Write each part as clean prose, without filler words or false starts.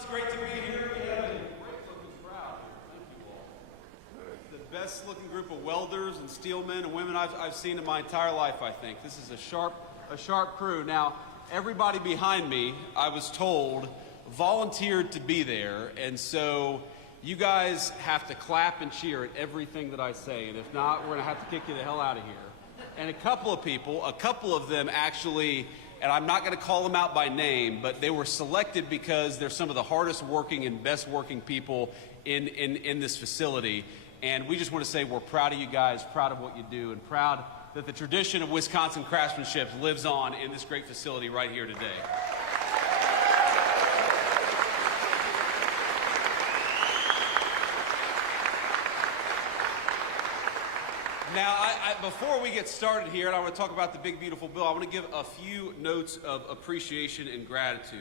It's great to be here. We have a great looking crowd here. Thank you all. The best looking group of welders and steelmen and women I've seen in my entire life, I think. This is a sharp crew. Now, everybody behind me, I was told, volunteered to be there, and so you guys have to clap and cheer at everything that I say, and if not, we're gonna have to kick you the hell out of here. And a couple of them actually, and I'm not gonna call them out by name, but they were selected because they're some of the hardest working and best working people in this facility. And we just want to say we're proud of you guys, proud of what you do, and proud that the tradition of Wisconsin craftsmanship lives on in this great facility right here today. Now, before we get started here, and I want to talk about the big, beautiful bill, I want to give a few notes of appreciation and gratitude.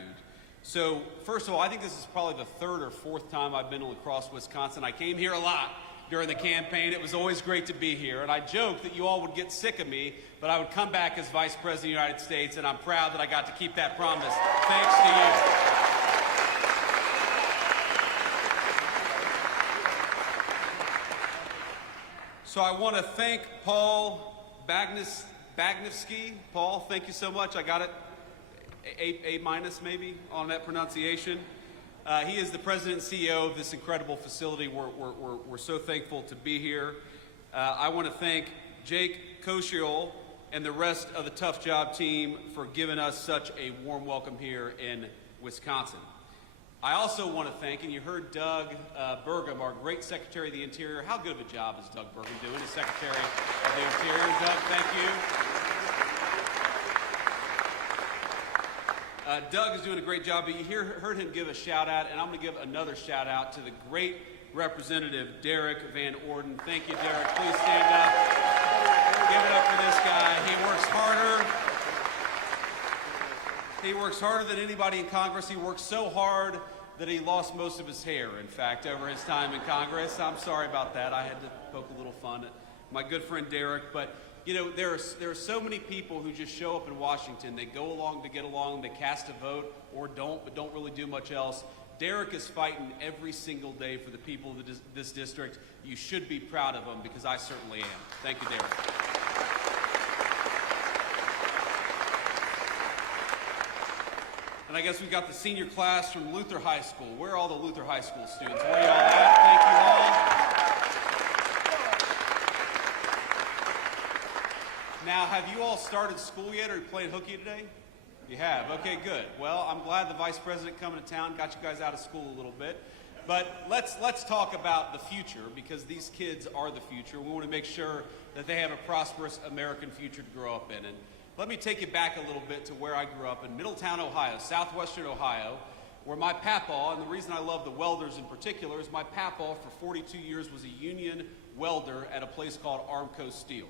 So, first of all, I think this is probably the third or fourth time I've been to La Crosse, Wisconsin. I came here a lot during the campaign. It was always great to be here, and I joked that you all would get sick of me, but I would come back as Vice President of the United States, and I'm proud that I got to keep that promise, thanks to you. So I want to thank Paul Bagnevsky. Paul, thank you so much. I got it A minus maybe on that pronunciation. He is the president and CEO of this incredible facility. We're so thankful to be here. I want to thank Jake Koshiol and the rest of the Tough Job team for giving us such a warm welcome here in Wisconsin. I also want to thank, and you heard Doug Burgum, our great Secretary of the Interior. How good of a job is Doug Burgum doing as Secretary of the Interior? Doug, thank you. Doug is doing a great job, but you heard him give a shout out, and I'm going to give another shout out to the great Representative Derek Van Orden. Thank you, Derek. Please stand up. Give it up for this guy. He works harder than anybody in Congress. He works so hard that he lost most of his hair, in fact, over his time in Congress. I'm sorry about that. I had to poke a little fun at my good friend Derek. But, you know, there are so many people who just show up in Washington. They go along to get along. They cast a vote or don't, but don't really do much else. Derek is fighting every single day for the people of this district. You should be proud of him, because I certainly am. Thank you, Derek. And I guess we've got the senior class from Luther High School. Where are all the Luther High School students? Where are y'all at? Thank you all. Now, have you all started school yet? Or are you playing hooky today? You have? Okay, good. Well, I'm glad the Vice President coming to town got you guys out of school a little bit. But let's talk about the future, because these kids are the future. We want to make sure that they have a prosperous American future to grow up in. And let me take you back a little bit to where I grew up in Middletown, Ohio, southwestern Ohio, where my papaw, and the reason I love the welders in particular, is my papaw for 42 years was a union welder at a place called Armco Steel.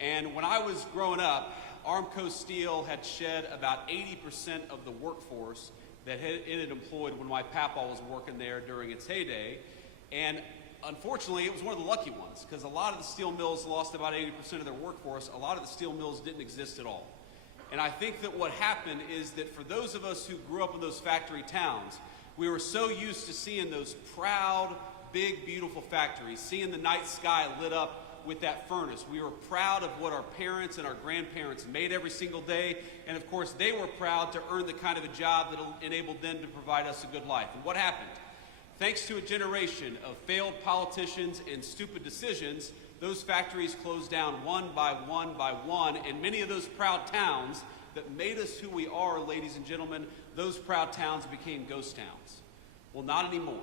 And when I was growing up, Armco Steel had shed about 80% of the workforce that it had employed when my papaw was working there during its heyday. And unfortunately, it was one of the lucky ones, because a lot of the steel mills lost about 80% of their workforce. A lot of the steel mills didn't exist at all. And I think that what happened is that for those of us who grew up in those factory towns, we were so used to seeing those proud, big, beautiful factories, seeing the night sky lit up with that furnace. We were proud of what our parents and our grandparents made every single day. And of course, they were proud to earn the kind of a job that enabled them to provide us a good life. And what happened? Thanks to a generation of failed politicians and stupid decisions, those factories closed down one by one by one, and many of those proud towns that made us who we are, ladies and gentlemen, those proud towns became ghost towns. Well, not anymore.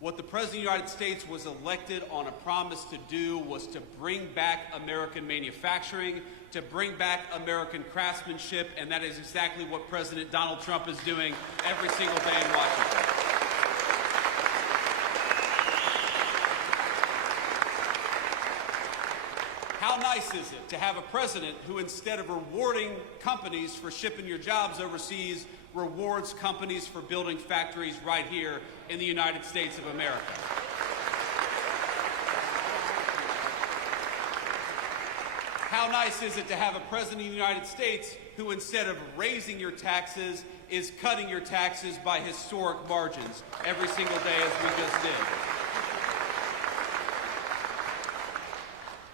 What the President of the United States was elected on a promise to do was to bring back American manufacturing, to bring back American craftsmanship, and that is exactly what President Donald Trump is doing every single day in Washington. How nice is it to have a president who, instead of rewarding companies for shipping your jobs overseas, rewards companies for building factories right here in the United States of America? How nice is it to have a president of the United States who, instead of raising your taxes, is cutting your taxes by historic margins every single day, as we just did.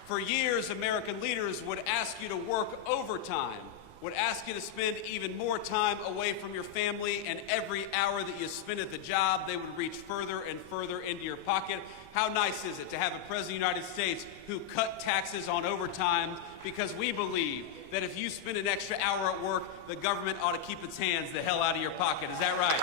For years, American leaders would ask you to work overtime, would ask you to spend even more time away from your family, and every hour that you spent at the job, they would reach further and further into your pocket. How nice is it to have a President of the United States who cut taxes on overtime, because we believe that if you spend an extra hour at work, the government ought to keep its hands the hell out of your pocket. Is that right?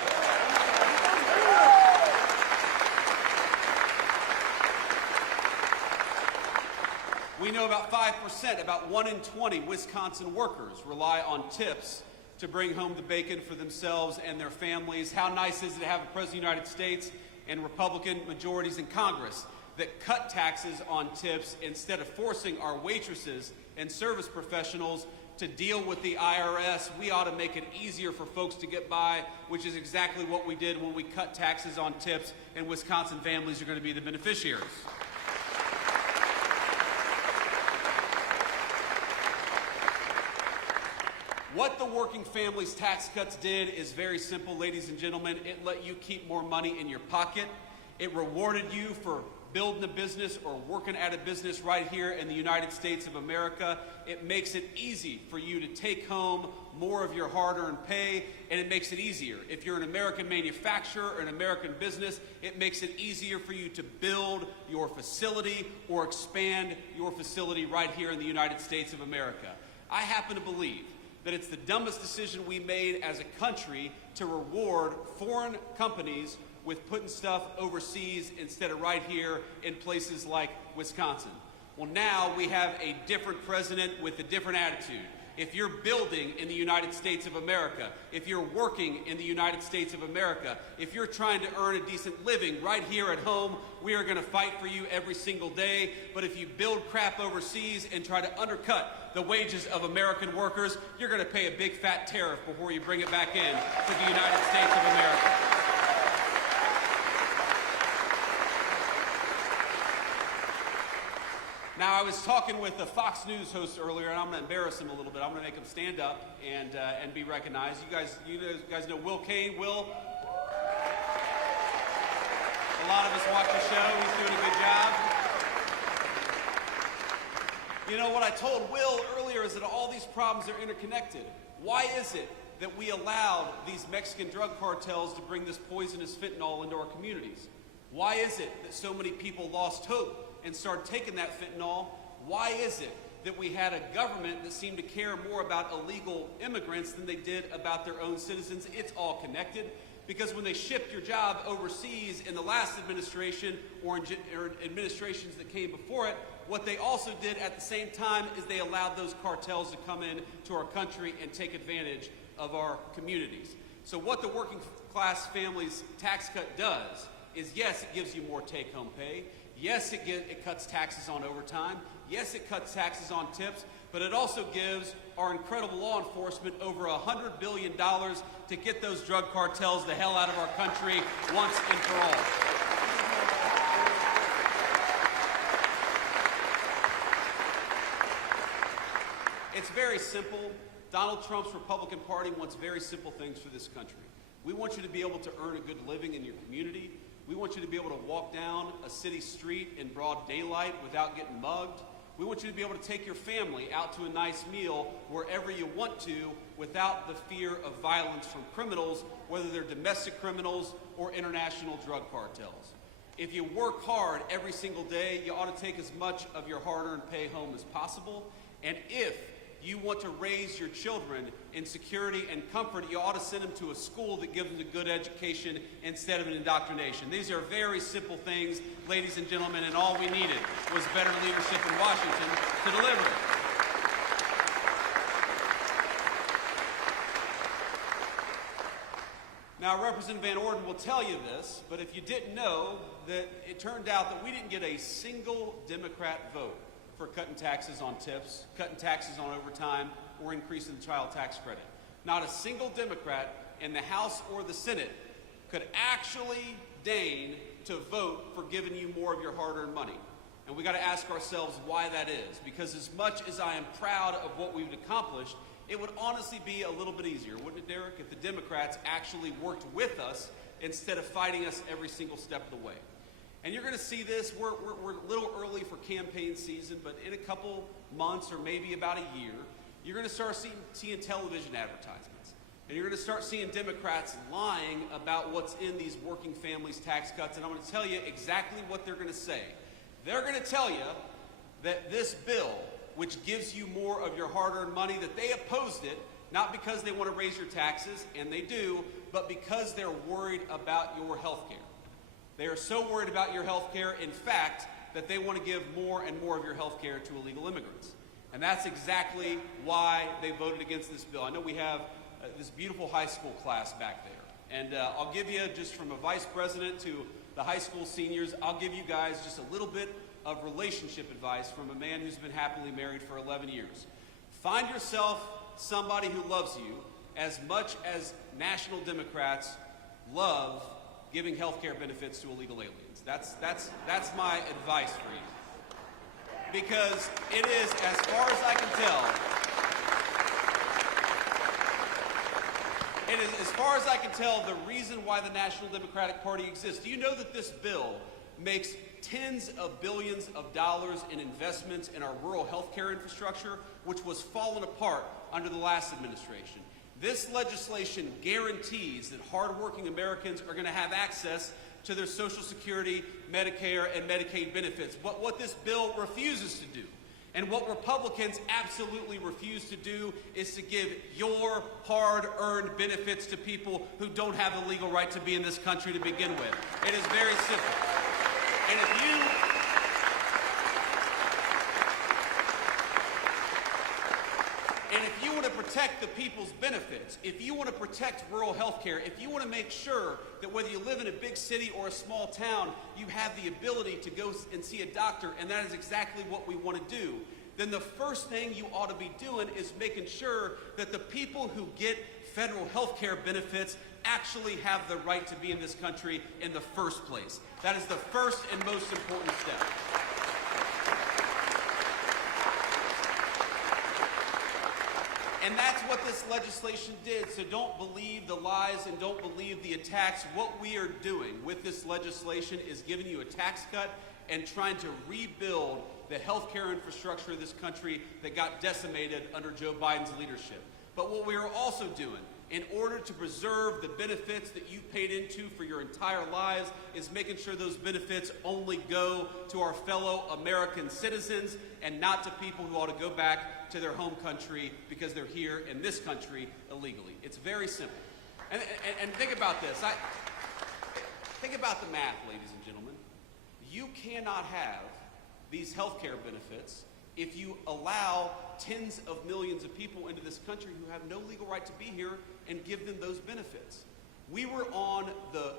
We know about 5%, about 1 in 20 Wisconsin workers rely on tips to bring home the bacon for themselves and their families. How nice is it to have a President of the United States and Republican majorities in Congress that cut taxes on tips instead of forcing our waitresses and service professionals to deal with the IRS. We ought to make it easier for folks to get by, which is exactly what we did when we cut taxes on tips, and Wisconsin families are going to be the beneficiaries. What the Working Families Tax Cuts did is very simple, ladies and gentlemen. It let you keep more money in your pocket. It rewarded you for building a business or working at a business right here in the United States of America. It makes it easy for you to take home more of your hard-earned pay, and it makes it easier. If you're an American manufacturer or an American business, it makes it easier for you to build your facility or expand your facility right here in the United States of America. I happen to believe that it's the dumbest decision we made as a country to reward foreign companies with putting stuff overseas instead of right here in places like Wisconsin. Well, now we have a different president with a different attitude. If you're building in the United States of America, if you're working in the United States of America, if you're trying to earn a decent living right here at home, we are going to fight for you every single day. But if you build crap overseas and try to undercut the wages of American workers, you're going to pay a big fat tariff before you bring it back in to the United States of America. Now, I was talking with a Fox News host earlier, and I'm going to embarrass him a little bit. I'm going to make him stand up and be recognized. You guys know Will Kane. Will? A lot of us watch the show. He's doing a good job. You know, what I told Will earlier is that all these problems are interconnected. Why is it that we allowed these Mexican drug cartels to bring this poisonous fentanyl into our communities? Why is it that so many people lost hope and started taking that fentanyl? Why is it that we had a government that seemed to care more about illegal immigrants than they did about their own citizens? It's all connected, because when they shipped your job overseas in the last administration or administrations that came before it, what they also did at the same time is they allowed those cartels to come in to our country and take advantage of our communities. So what the Working Class Families Tax Cut does is, yes, it gives you more take-home pay. Yes, it cuts taxes on overtime. Yes, it cuts taxes on tips, but it also gives our incredible law enforcement over $100 billion to get those drug cartels the hell out of our country once and for all. It's very simple. Donald Trump's Republican Party wants very simple things for this country. We want you to be able to earn a good living in your community. We want you to be able to walk down a city street in broad daylight without getting mugged. We want you to be able to take your family out to a nice meal wherever you want to without the fear of violence from criminals, whether they're domestic criminals or international drug cartels. If you work hard every single day, you ought to take as much of your hard-earned pay home as possible. And if you want to raise your children in security and comfort, you ought to send them to a school that gives them a good education instead of an indoctrination. These are very simple things, ladies and gentlemen, and all we needed was better leadership in Washington to deliver it. Now, Representative Van Orden will tell you this, but if you didn't know, that it turned out that we didn't get a single Democrat vote for cutting taxes on tips, cutting taxes on overtime, or increasing the child tax credit. Not a single Democrat in the House or the Senate could actually deign to vote for giving you more of your hard-earned money. And we got to ask ourselves why that is, because as much as I am proud of what we've accomplished It would honestly be a little bit easier, wouldn't it, Derek, if the Democrats actually worked with us instead of fighting us every single step of the way. And you're going to see this. We're a little early for campaign season, but in a couple months or maybe about a year, you're going to start seeing television advertisements. And you're going to start seeing Democrats lying about what's in these working families tax cuts. And I'm going to tell you exactly what they're going to say. They're going to tell you that this bill, which gives you more of your hard-earned money, that they opposed it, not because they want to raise your taxes, and they do, but because they're worried about your health care. They are so worried about your health care, in fact, that they want to give more and more of your health care to illegal immigrants. And that's exactly why they voted against this bill. I know we have this beautiful high school class back there. And I'll give you, just from a vice president to the high school seniors, I'll give you guys just a little bit of relationship advice from a man who's been happily married for 11 years. Find yourself somebody who loves you as much as national Democrats love giving health care benefits to illegal aliens. That's my advice for you. Because it is, as far as I can tell, the reason why the National Democratic Party exists. Do you know that this bill makes tens of billions of dollars in investments in our rural health care infrastructure, which was fallen apart under the last administration? This legislation guarantees that hardworking Americans are going to have access to their Social Security, Medicare, and Medicaid benefits. But what this bill refuses to do, and what Republicans absolutely refuse to do, is to give your hard-earned benefits to people who don't have the legal right to be in this country to begin with. It is very simple. And if you want to protect the people's benefits, if you want to protect rural health care, if you want to make sure that whether you live in a big city or a small town, you have the ability to go and see a doctor, and that is exactly what we want to do, then the first thing you ought to be doing is making sure that the people who get federal health care benefits actually have the right to be in this country in the first place. That is the first and most important step. And that's what this legislation did. So don't believe the lies and don't believe the attacks. What we are doing with this legislation is giving you a tax cut and trying to rebuild the healthcare infrastructure of this country that got decimated under Joe Biden's leadership. But what we are also doing, in order to preserve the benefits that you paid into for your entire lives, is making sure those benefits only go to our fellow American citizens and not to people who ought to go back to their home country because they're here in this country illegally. It's very simple. And think about this. Think about the math, ladies and gentlemen. You cannot have these health care benefits if you allow tens of millions of people into this country who have no legal right to be here and give them those benefits. We were on the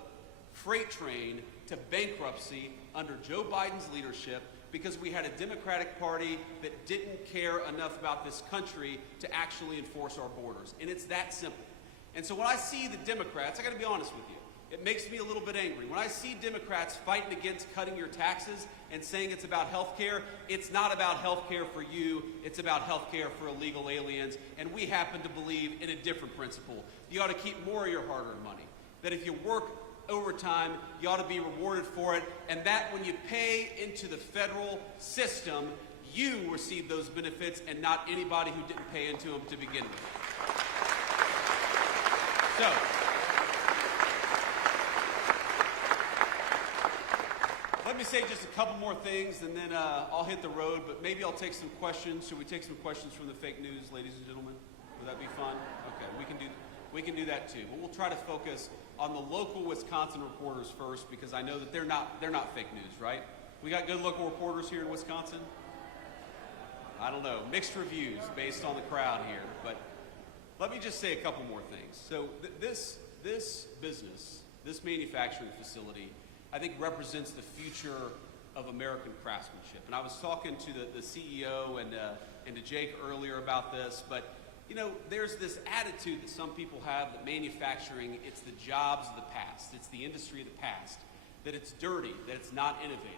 freight train to bankruptcy under Joe Biden's leadership because we had a Democratic Party that didn't care enough about this country to actually enforce our borders. And it's that simple. And so when I see the Democrats, I got to be honest with you, it makes me a little bit angry. When I see Democrats fighting against cutting your taxes and saying it's about health care, it's not about health care for you, it's about health care for illegal aliens. And we happen to believe in a different principle. You ought to keep more of your hard-earned money. That if you work overtime, you ought to be rewarded for it. And that when you pay into the federal system, you receive those benefits and not anybody who didn't pay into them to begin with. So, let me say just a couple more things, and then I'll hit the road, but maybe I'll take some questions. Should we take some questions from the fake news, ladies and gentlemen? Would that be fun? Okay, we can do that too. But we'll try to focus on the local Wisconsin reporters first, because I know that they're not fake news, right? We got good local reporters here in Wisconsin? I don't know, mixed reviews based on the crowd here, but let me just say a couple more things. So this business, this manufacturing facility, I think represents the future of American craftsmanship. And I was talking to the CEO and to Jake earlier about this, but you know, there's this attitude that some people have that manufacturing, it's the jobs of the past, it's the industry of the past, that it's dirty, that it's not innovative.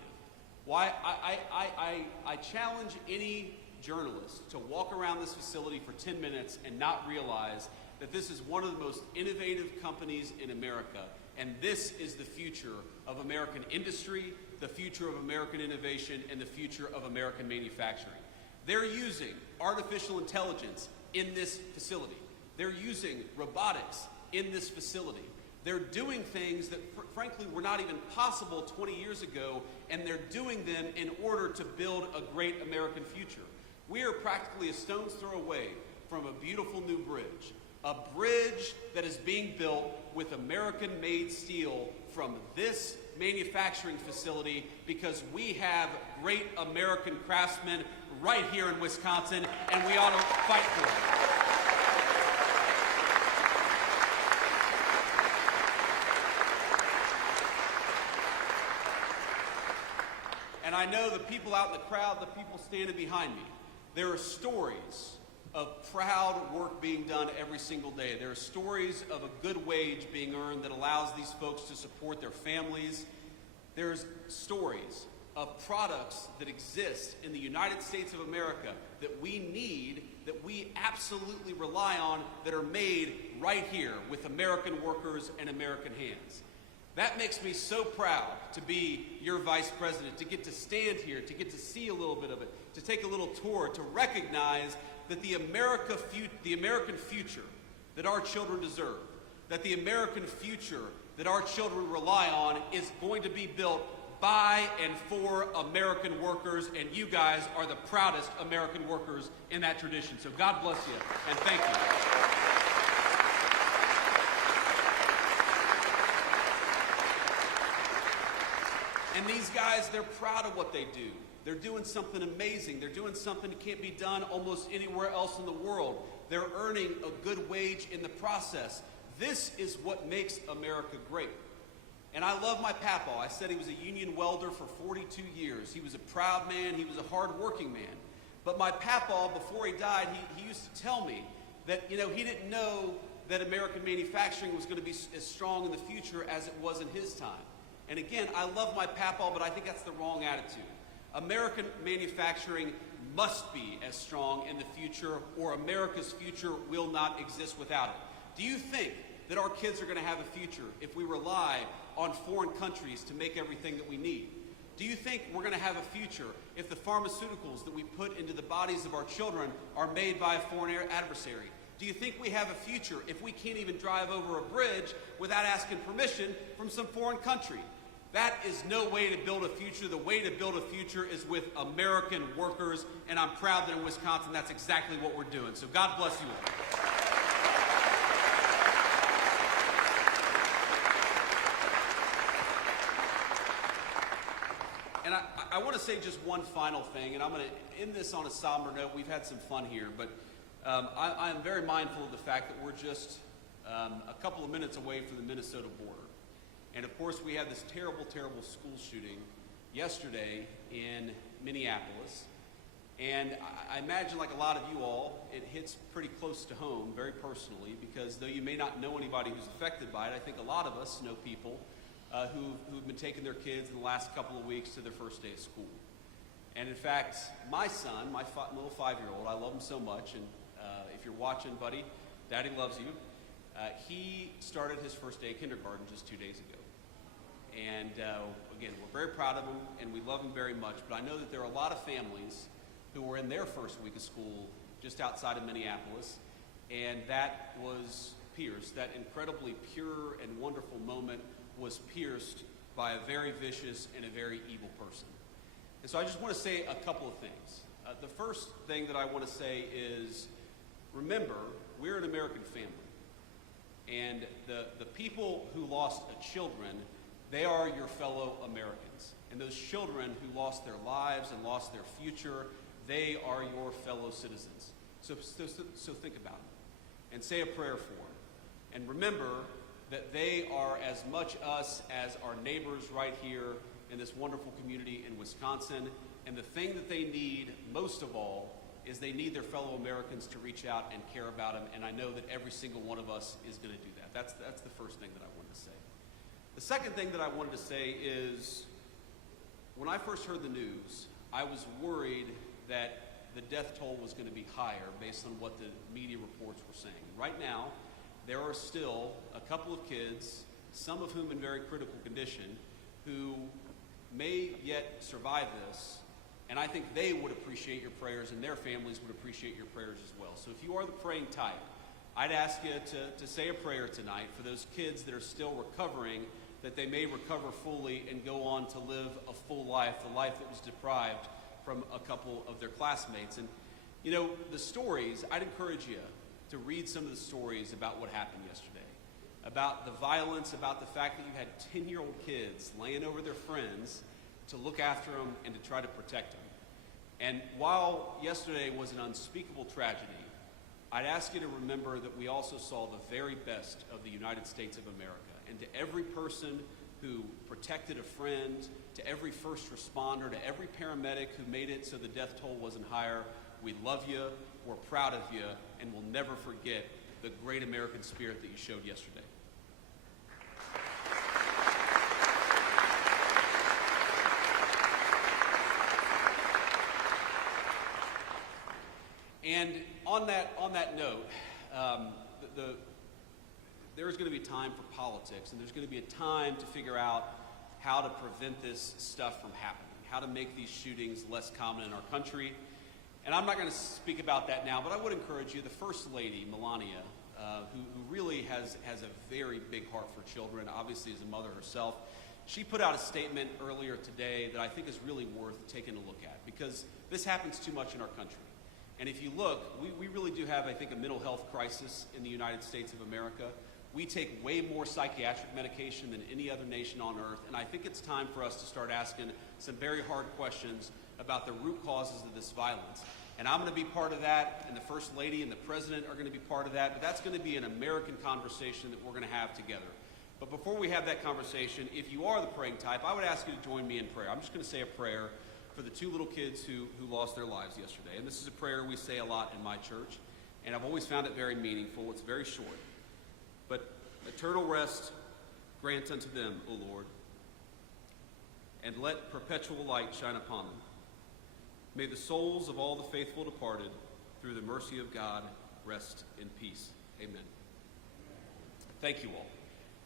Why? I challenge any journalist to walk around this facility for 10 minutes and not realize that this is one of the most innovative companies in America, and this is the future of American industry, the future of American innovation, and the future of American manufacturing. They're using artificial intelligence in this facility. They're using robotics in this facility. They're doing things that, frankly, were not even possible 20 years ago, and they're doing them in order to build a great American future. We are practically a stone's throw away from a beautiful new bridge, a bridge that is being built with American-made steel from this manufacturing facility because we have great American craftsmen right here in Wisconsin, and we ought to fight for it. And I know the people out in the crowd, the people standing behind me, there are stories of proud work being done every single day. There are stories of a good wage being earned that allows these folks to support their families. There's stories of products that exist in the United States of America that we need, that we absolutely rely on, that are made right here with American workers and American hands. That makes me so proud to be your vice president, to get to stand here, to get to see a little bit of it, to take a little tour, to recognize that the American future that our children deserve, that the American future that our children rely on is going to be built by and for American workers, and you guys are the proudest American workers in that tradition. So God bless you, and thank you. And these guys, they're proud of what they do. They're doing something amazing. They're doing something that can't be done almost anywhere else in the world. They're earning a good wage in the process. This is what makes America great. And I love my papaw. I said he was a union welder for 42 years. He was a proud man. He was a hard-working man. But my papaw, before he died, he used to tell me that, he didn't know that American manufacturing was going to be as strong in the future as it was in his time. And again, I love my papaw, but I think that's the wrong attitude. American manufacturing must be as strong in the future, or America's future will not exist without it. Do you think that our kids are going to have a future if we rely on foreign countries to make everything that we need? Do you think we're going to have a future if the pharmaceuticals that we put into the bodies of our children are made by a foreign adversary? Do you think we have a future if we can't even drive over a bridge without asking permission from some foreign country? That is no way to build a future. The way to build a future is with American workers, and I'm proud that in Wisconsin that's exactly what we're doing. So God bless you all. And I want to say just one final thing, and I'm going to end this on a somber note. We've had some fun here, but I'm very mindful of the fact that we're just a couple of minutes away from the Minnesota border. And of course, we had this terrible, terrible school shooting yesterday in Minneapolis. And I imagine, like a lot of you all, it hits pretty close to home, very personally, because though you may not know anybody who's affected by it, I think a lot of us know people who've been taking their kids in the last couple of weeks to their first day of school. And in fact, my son, my little 5-year-old, I love him so much, and if you're watching, buddy, Daddy loves you. He started his first day of kindergarten just 2 days ago. And again, we're very proud of him, and we love him very much, but I know that there are a lot of families who were in their first week of school just outside of Minneapolis, and that was pierced. That incredibly pure and wonderful moment was pierced by a very vicious and a very evil person. And so I just want to say a couple of things. The first thing that I want to say is, remember, we're an American family. And the people who lost children, they are your fellow Americans. And those children who lost their lives and lost their future, they are your fellow citizens. So think about it and say a prayer for them. And remember that they are as much us as our neighbors right here in this wonderful community in Wisconsin. And the thing that they need most of all is they need their fellow Americans to reach out and care about them, and I know that every single one of us is going to do that. That's the first thing that I wanted to say. The second thing that I wanted to say is, when I first heard the news, I was worried that the death toll was going to be higher based on what the media reports were saying. Right now, there are still a couple of kids, some of whom in very critical condition, who may yet survive this, and I think they would appreciate your prayers and their families would appreciate your prayers as well. So if you are the praying type, I'd ask you to say a prayer tonight for those kids that are still recovering, that they may recover fully and go on to live a full life, the life that was deprived from a couple of their classmates. And, you know, the stories, I'd encourage you to read some of the stories about what happened yesterday, about the violence, about the fact that you had 10-year-old kids laying over their friends to look after them and to try to protect them. And while yesterday was an unspeakable tragedy, I'd ask you to remember that we also saw the very best of the United States of America. And to every person who protected a friend, to every first responder, to every paramedic who made it so the death toll wasn't higher, we love you, we're proud of you, and we'll never forget the great American spirit that you showed yesterday. And on that note, there is going to be time for politics, and there's going to be a time to figure out how to prevent this stuff from happening, how to make these shootings less common in our country. And I'm not going to speak about that now, but I would encourage you, the First Lady, Melania, who really has a very big heart for children, obviously as a mother herself, she put out a statement earlier today that I think is really worth taking a look at, because this happens too much in our country. And if you look, we really do have, I think, a mental health crisis in the United States of America. We take way more psychiatric medication than any other nation on earth, and I think it's time for us to start asking some very hard questions about the root causes of this violence. And I'm going to be part of that, and the First Lady and the President are going to be part of that, but that's going to be an American conversation that we're going to have together. But before we have that conversation, if you are the praying type, I would ask you to join me in prayer. I'm just going to say a prayer for the two little kids who lost their lives yesterday. And this is a prayer we say a lot in my church, and I've always found it very meaningful. It's very short. But eternal rest grant unto them, O Lord, and let perpetual light shine upon them. May the souls of all the faithful departed, through the mercy of God, rest in peace. Amen. Thank you all.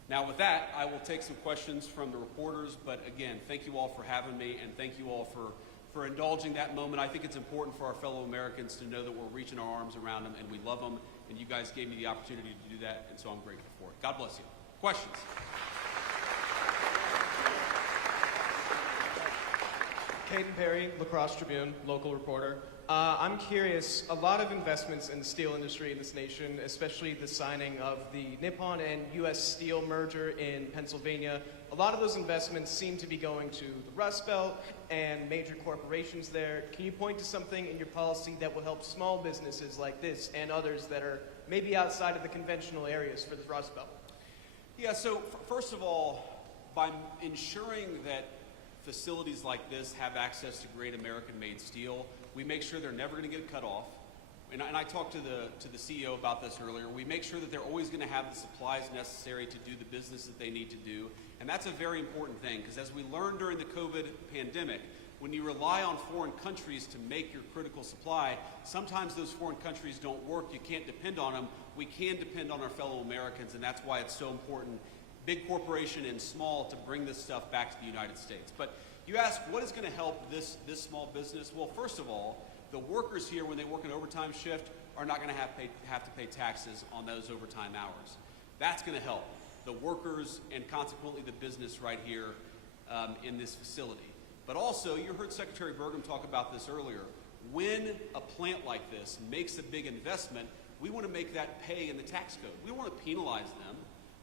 Now with that, I will take some questions from the reporters, but again, thank you all for having me, and thank you all for indulging that moment. I think it's important for our fellow Americans to know that we're reaching our arms around them and we love them, and you guys gave me the opportunity to do that, and so I'm grateful for it. God bless you. Questions? Caden Perry, La Crosse Tribune, local reporter. I'm curious, a lot of investments in the steel industry in this nation, especially the signing of the Nippon and U.S. Steel merger in Pennsylvania, a lot of those investments seem to be going to the Rust Belt and major corporations there. Can you point to something in your policy that will help small businesses like this and others that are maybe outside of the conventional areas for the Rust Belt? Yeah, so first of all, by ensuring that facilities like this have access to great American-made steel, we make sure they're never going to get cut off. And I talked to the CEO about this earlier. We make sure that they're always going to have the supplies necessary to do the business that they need to do. And that's a very important thing, because as we learned during the COVID pandemic, when you rely on foreign countries to make your critical supply, sometimes those foreign countries don't work. You can't depend on them. We can depend on our fellow Americans, and that's why it's so important, big corporation and small, to bring this stuff back to the United States. But you ask, what is going to help this small business? Well, first of all, the workers here, when they work an overtime shift, are not going to have to pay taxes on those overtime hours. That's going to help the workers and consequently the business right here in this facility. But also, you heard Secretary Burgum talk about this earlier. When a plant like this makes a big investment, we want to make that pay in the tax code. We want to penalize them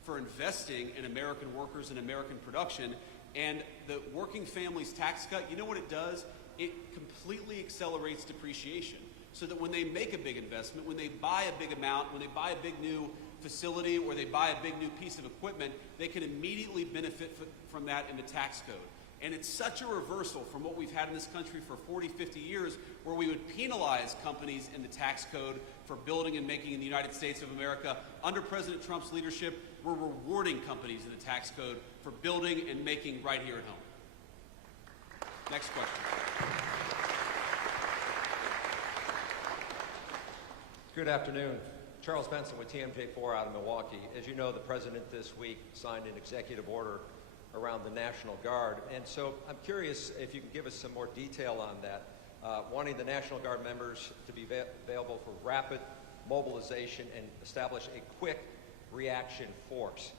for investing in American workers and American production. And the working families tax cut, you know what it does? It completely accelerates depreciation, so that when they make a big investment, when they buy a big amount, when they buy a big new facility or they buy a big new piece of equipment, they can immediately benefit from that in the tax code. And it's such a reversal from what we've had in this country for 40, 50 years, where we would penalize companies in the tax code for building and making in the United States of America. Under President Trump's leadership, we're rewarding companies in the tax code for building and making right here at home. Next question. Good afternoon. Charles Benson with TMJ4 out of Milwaukee. As you know, the President this week signed an executive order around the National Guard. And so I'm curious if you can give us some more detail on that, wanting the National Guard members to be available for rapid mobilization and establish a quick reaction force.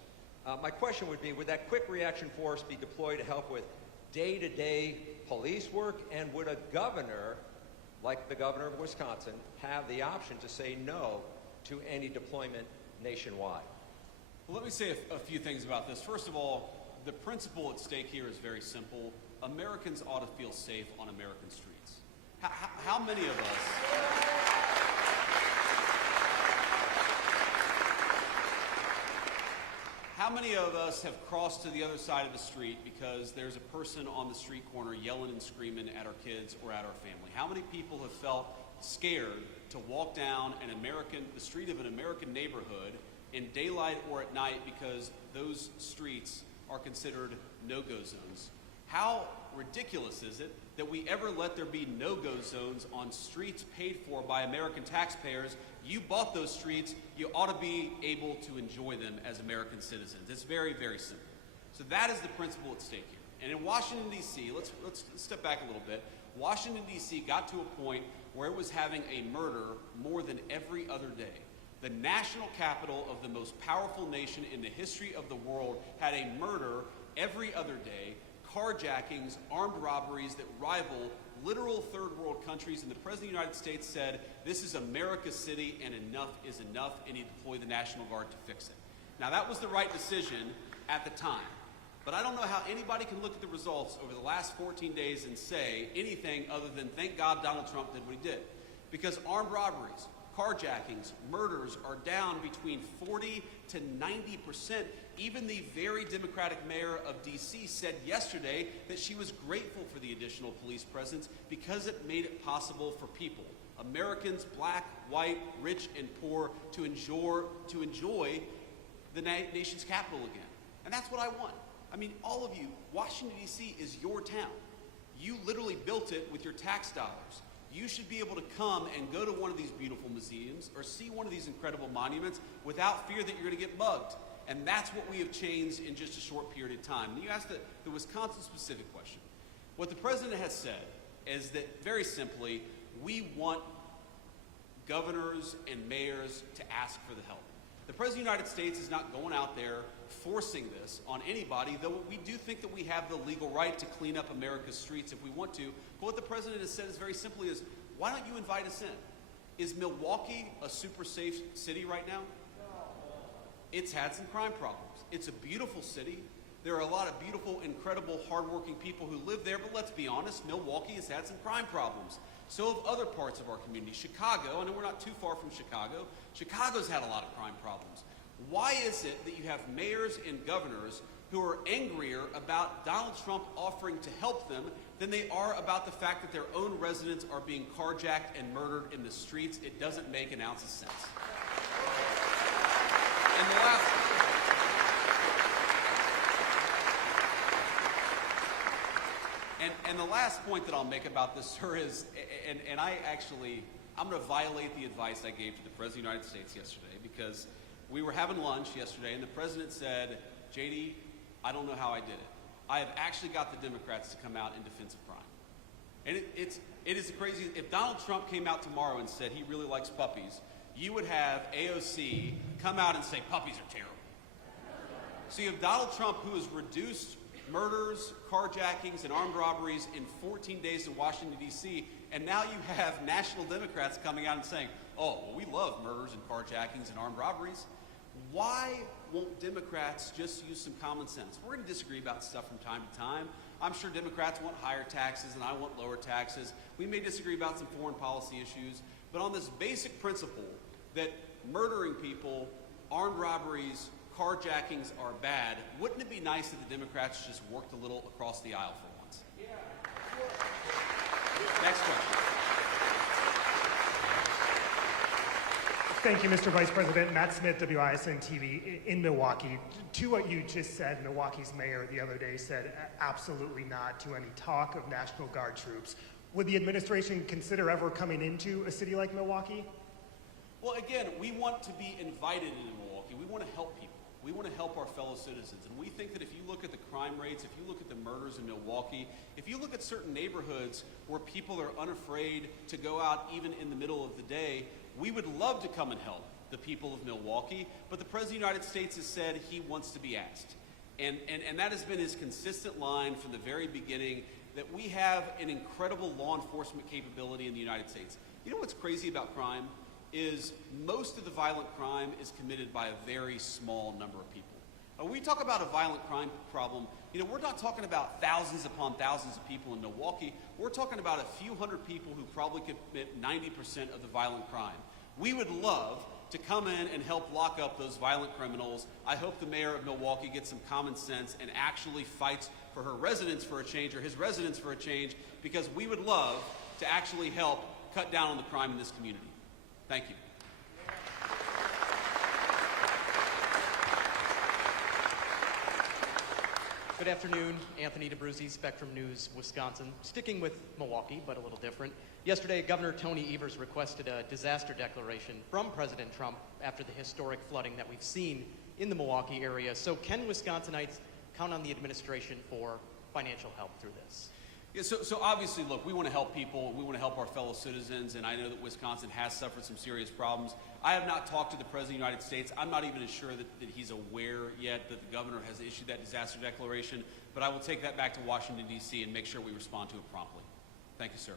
My question would be, would that quick reaction force be deployed to help with day-to-day police work, and would a governor, like the governor of Wisconsin, have the option to say no to any deployment nationwide? Well, let me say a few things about this. First of all, the principle at stake here is very simple. Americans ought to feel safe on American streets. How many of us... How many of us have crossed to the other side of the street because there's a person on the street corner yelling and screaming at our kids or at our family? How many people have felt scared to walk down the street of an American neighborhood in daylight or at night because those streets are considered no-go zones? How ridiculous is it that we ever let there be no-go zones on streets paid for by American taxpayers? You bought those streets, you ought to be able to enjoy them as American citizens. It's very, very simple. So that is the principle at stake here. And in Washington, D.C., let's step back a little bit. Washington, D.C. got to a point where it was having a murder more than every other day. The national capital of the most powerful nation in the history of the world had a murder every other day, carjackings, armed robberies that rival literal third world countries, and the President of the United States said, this is America's city and enough is enough, and he deployed the National Guard to fix it. Now that was the right decision at the time, but I don't know how anybody can look at the results over the last 14 days and say anything other than thank God Donald Trump did what he did. Because armed robberies, carjackings, murders are down between 40 to 90%. Even the very Democratic mayor of D.C. said yesterday that she was grateful for the additional police presence because it made it possible for people, Americans, black, white, rich, and poor, to enjoy the nation's capital again. And that's what I want. I mean, all of you, Washington, D.C. is your town. You literally built it with your tax dollars. You should be able to come and go to one of these beautiful museums or see one of these incredible monuments without fear that you're going to get mugged. And that's what we have changed in just a short period of time. And you asked the Wisconsin-specific question. What the president has said is that, very simply, we want governors and mayors to ask for the help. The President of the United States is not going out there forcing this on anybody, though we do think that we have the legal right to clean up America's streets if we want to. But what the president has said is very simply is, why don't you invite us in? Is Milwaukee a super safe city right now? It's had some crime problems. It's a beautiful city. There are a lot of beautiful, incredible, hardworking people who live there, but let's be honest, Milwaukee has had some crime problems. So have other parts of our community. Chicago, I know we're not too far from Chicago. Chicago's had a lot of crime problems. Why is it that you have mayors and governors who are angrier about Donald Trump offering to help them than they are about the fact that their own residents are being carjacked and murdered in the streets? It doesn't make an ounce of sense. And the last point that I'll make about this, sir, is, I'm going to violate the advice I gave to the President of the United States yesterday, because we were having lunch yesterday, and the President said, JD, I don't know how I did it. I have actually got the Democrats to come out in defense of crime. And it is crazy. If Donald Trump came out tomorrow and said he really likes puppies, you would have AOC come out and say puppies are terrible. So you have Donald Trump, who has reduced murders, carjackings, and armed robberies in 14 days in Washington, D.C., and now you have national Democrats coming out and saying, oh, well, we love murders and carjackings and armed robberies. Why won't Democrats just use some common sense? We're going to disagree about stuff from time to time. I'm sure Democrats want higher taxes and I want lower taxes. We may disagree about some foreign policy issues, but on this basic principle that murdering people, armed robberies, carjackings are bad, wouldn't it be nice if the Democrats just worked a little across the aisle for once? Yeah. Next question. Thank you, Mr. Vice President. Matt Smith, WISN TV in Milwaukee. To what you just said, Milwaukee's mayor the other day said absolutely not to any talk of National Guard troops. Would the administration consider ever coming into a city like Milwaukee? Well, again, we want to be invited into Milwaukee. We want to help people. We want to help our fellow citizens. And we think that if you look at the crime rates, if you look at the murders in Milwaukee, if you look at certain neighborhoods where people are unafraid to go out even in the middle of the day, we would love to come and help the people of Milwaukee. But the President of the United States has said he wants to be asked. And that has been his consistent line from the very beginning, that we have an incredible law enforcement capability in the United States. You know what's crazy about crime? Is most of the violent crime is committed by a very small number of people. When we talk about a violent crime problem, we're not talking about thousands upon thousands of people in Milwaukee. We're talking about a few hundred people who probably commit 90% of the violent crime. We would love to come in and help lock up those violent criminals. I hope the mayor of Milwaukee gets some common sense and actually fights for her residents for a change, or his residents for a change, because we would love to actually help cut down on the crime in this community. Thank you. Good afternoon, Anthony DeBruzzi, Spectrum News, Wisconsin. Sticking with Milwaukee, but a little different. Yesterday, Governor Tony Evers requested a disaster declaration from President Trump after the historic flooding that we've seen in the Milwaukee area. So can Wisconsinites count on the administration for financial help through this? Yeah, so obviously, look, we want to help people, we want to help our fellow citizens, and I know that Wisconsin has suffered some serious problems. I have not talked to the President of the United States. I'm not even sure that he's aware yet that the governor has issued that disaster declaration, but I will take that back to Washington, D.C. and make sure we respond to it promptly. Thank you, sir.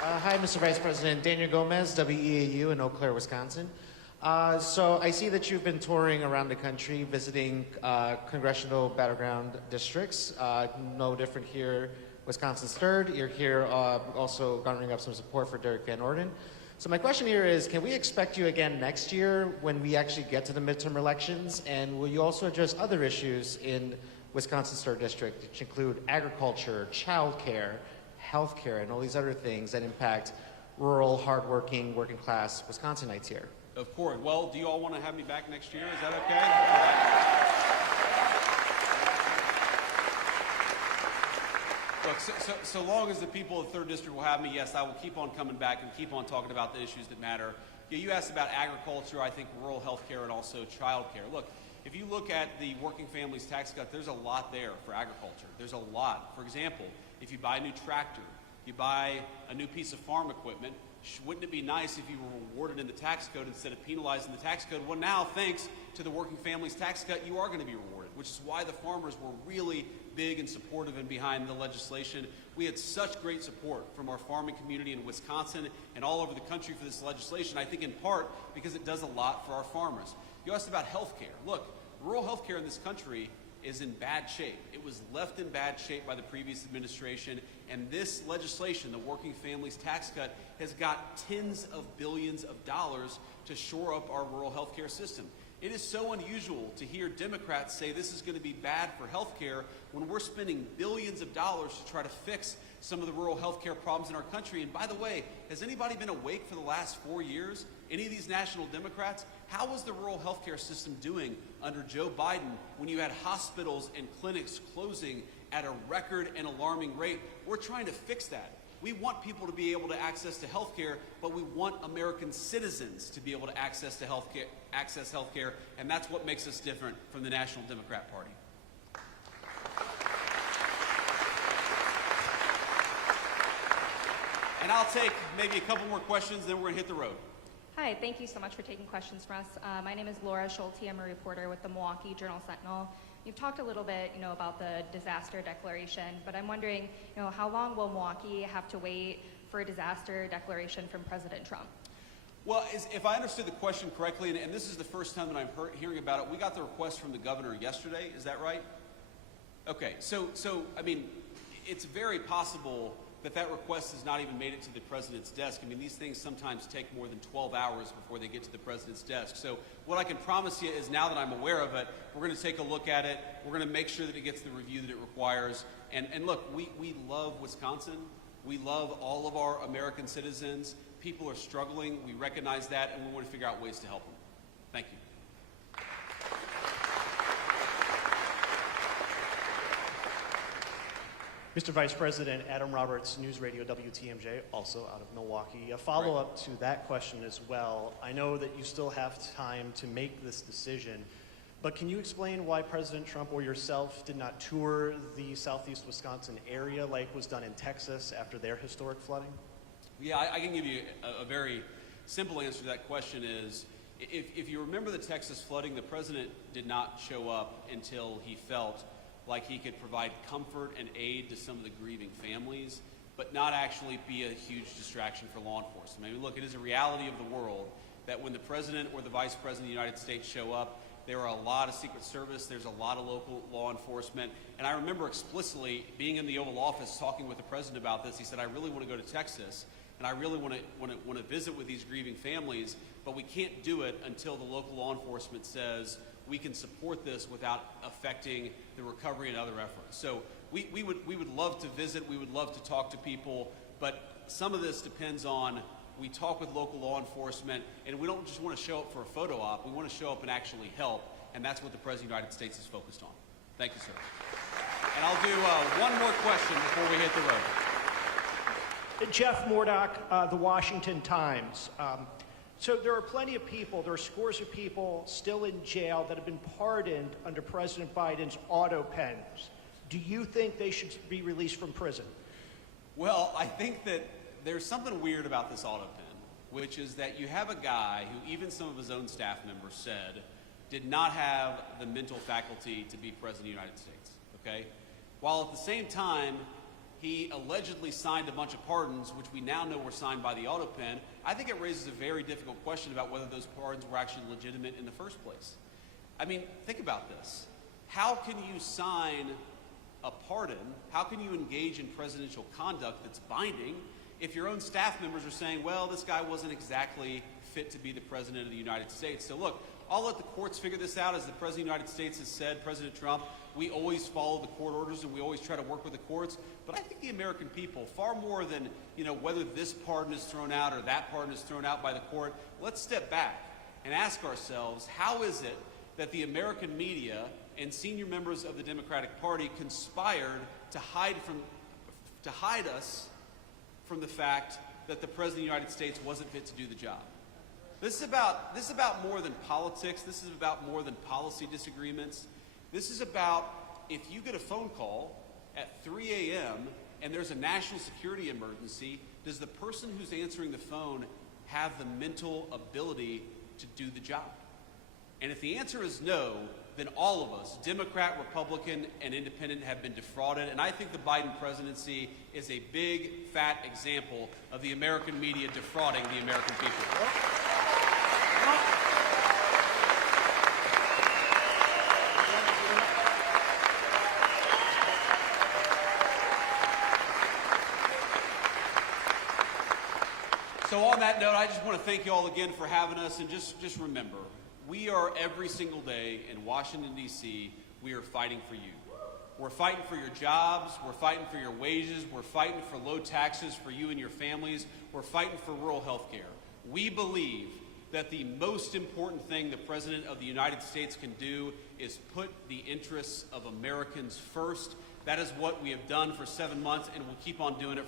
Hi, Mr. Vice President. Daniel Gomez, WEAU in Eau Claire, Wisconsin. So I see that you've been touring around the country, visiting congressional battleground districts. No different here, Wisconsin's third. You're here also garnering up some support for Derek Van Orden. So my question here is, can we expect you again next year when we actually get to the midterm elections? And will you also address other issues in Wisconsin's third district, which include agriculture, childcare, healthcare, and all these other things that impact rural, hardworking, working class Wisconsinites here? Of course. Well, do you all want to have me back next year? Is that okay? Look, so long as the people of the 3rd District will have me, yes, I will keep on coming back and keep on talking about the issues that matter. You asked about agriculture, I think rural health care, and also child care. Look, if you look at the working families tax cut, there's a lot there for agriculture. There's a lot. For example, if you buy a new tractor, you buy a new piece of farm equipment, wouldn't it be nice if you were rewarded in the tax code instead of penalized in the tax code? Well, now, thanks to the working families tax cut, you are going to be rewarded, which is why the farmers were really big and supportive and behind the legislation. We had such great support from our farming community in Wisconsin and all over the country for this legislation, I think in part because it does a lot for our farmers. You asked about health care. Look, rural health care in this country is in bad shape. It was left in bad shape by the previous administration, and this legislation, the Working Families Tax Cut, has got tens of billions of dollars to shore up our rural health care system. It is so unusual to hear Democrats say this is going to be bad for health care when we're spending billions of dollars to try to fix some of the rural health care problems in our country. And by the way, has anybody been awake for the last 4 years? Any of these national Democrats? How was the rural health care system doing under Joe Biden when you had hospitals and clinics closing at a record and alarming rate? We're trying to fix that. We want people to be able to access to health care, but we want American citizens to be able to access health care, and that's what makes us different from the National Democrat Party. And I'll take maybe a couple more questions, then we're going to hit the road. Hi, thank you so much for taking questions from us. My name is Laura Schulte. I'm a reporter with the Milwaukee Journal-Sentinel. You've talked a little bit, about the disaster declaration, but I'm wondering, how long will Milwaukee have to wait for a disaster declaration from President Trump? Well, if I understood the question correctly, and this is the first time that I'm hearing about it, we got the request from the governor yesterday. Is that right? Okay, so I mean, it's very possible that request has not even made it to the president's desk. I mean, these things sometimes take more than 12 hours before they get to the president's desk. So what I can promise you is now that I'm aware of it, we're going to take a look at it. We're going to make sure that it gets the review that it requires. And look, we love Wisconsin. We love all of our American citizens. People are struggling. We recognize that, and we want to figure out ways to help them. Thank you. Mr. Vice President, Adam Roberts, News Radio WTMJ, also out of Milwaukee. A follow-up to that question as well. I know that you still have time to make this decision, but can you explain why President Trump or yourself did not tour the southeast Wisconsin area like was done in Texas after their historic flooding? Yeah, I can give you a very simple answer to that question is, if you remember the Texas flooding, the president did not show up until he felt like he could provide comfort and aid to some of the grieving families, but not actually be a huge distraction for law enforcement. I mean, look, it is a reality of the world that when the president or the vice president of the United States show up, there are a lot of Secret Service, there's a lot of local law enforcement. And I remember explicitly being in the Oval Office talking with the president about this. He said, I really want to go to Texas, and I really want to visit with these grieving families, but we can't do it until the local law enforcement says we can support this without affecting the recovery and other efforts. So we would love to visit, we would love to talk to people, but some of this depends on, we talk with local law enforcement, and we don't just want to show up for a photo op, we want to show up and actually help, and that's what the President of the United States is focused on. Thank you, sir. And I'll do one more question before we hit the road. Jeff Murdoch, The Washington Times. So there are plenty of people, there are scores of people still in jail that have been pardoned under President Biden's auto pens. Do you think they should be released from prison? Well, I think that there's something weird about this auto pen, which is that you have a guy who even some of his own staff members said did not have the mental faculty to be president of the United States, okay? While at the same time, he allegedly signed a bunch of pardons, which we now know were signed by the auto pen. I think it raises a very difficult question about whether those pardons were actually legitimate in the first place. I mean, think about this. How can you sign a pardon? How can you engage in presidential conduct that's binding if your own staff members are saying, well, this guy wasn't exactly fit to be the president of the United States? So look, I'll let the courts figure this out. As the president of the United States has said, President Trump, we always follow the court orders and we always try to work with the courts. But I think the American people, far more than whether this pardon is thrown out or that pardon is thrown out by the court, let's step back and ask ourselves, how is it that the American media and senior members of the Democratic Party conspired to hide us from the fact that the President of the United States wasn't fit to do the job? This is about more than politics. This is about more than policy disagreements. This is about, if you get a phone call at 3 a.m. and there's a national security emergency, does the person who's answering the phone have the mental ability to do the job? And if the answer is no, then all of us, Democrat, Republican, and Independent, have been defrauded. And I think the Biden presidency is a big, fat example of the American media defrauding the American people. So on that note, I just want to thank you all again for having us, and just remember, we are every single day in Washington, D.C., we are fighting for you. We're fighting for your jobs, we're fighting for your wages, we're fighting for low taxes for you and your families, we're fighting for rural health care. We believe that the most important thing the President of the United States can do is put the interests of Americans first. That is what we have done for 7 months, and we'll keep on doing it